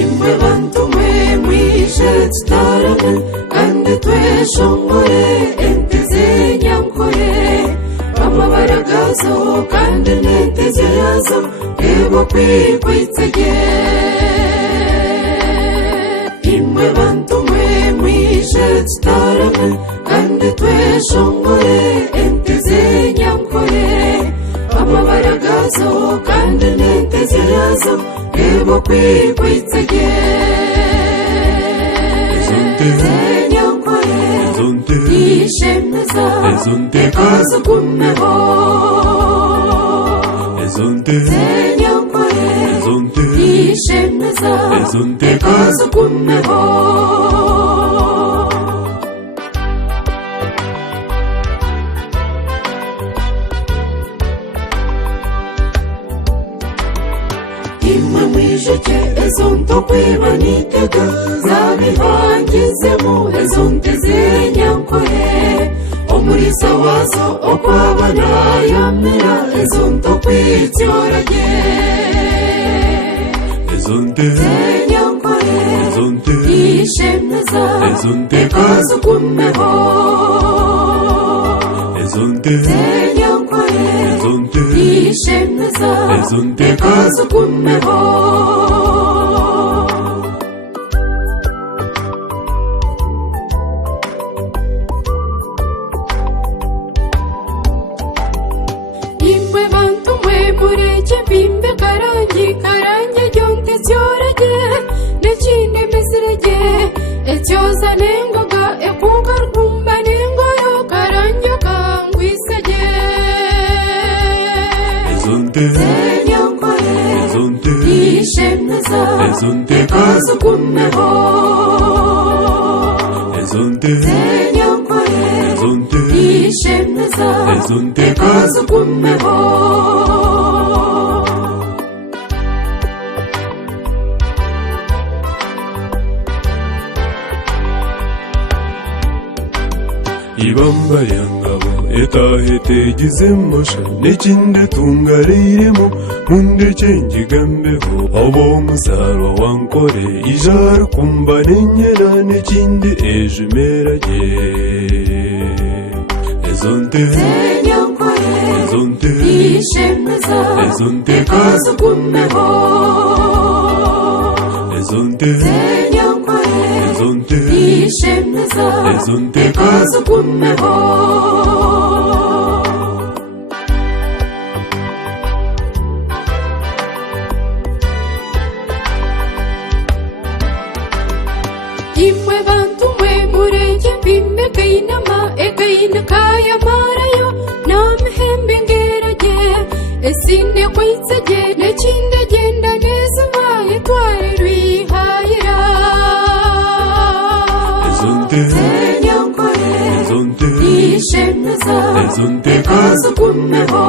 Imwe bantu mwe mwishe tutarame kandi tweshongore enteze nyankore amabara gazo kandi neteze yazo ebo kwikwitsege imwe bantu mwe mwishe tutarame kandi tweshongore enteze nyankore amabara gazo kandi neteze yazo ebo kwikwitsege nyankore ishemeza kazugumeho nyankore ishemeza kazugumeho imwe mwijeke ezonto kwiba nitega zabihangizemo ezonteze nyankore omurisa wazo okwabana yamira ezonto kwityorage nyankore ishemeza kazugumeho nyankore ishemeza kazugumeho imwe bantu mwe mureke bimbe karangi gyonte tyorage nekinde mesirege etyoza nengoga ekuga rwumba nengoro karangi kangwisege nyankore ishemeza kazugumeho nyankore ishemeza kazugumeho ibamba yangabo etahetegize mosha nekinde tungariremo mundeke ngigambeho abo musaro wankore ijara kumba nenyera nekinde ejimerage nyankore ishemeza kazugumeho nyankore ishemeza kazugumeho imwe bantu mwe mureke bimbe kainama ekaina kaya marayo namhembe ngerage esinde kwitsege nekinde genda nezuba yetware rwihayira nyankore ishemeza kazugumeho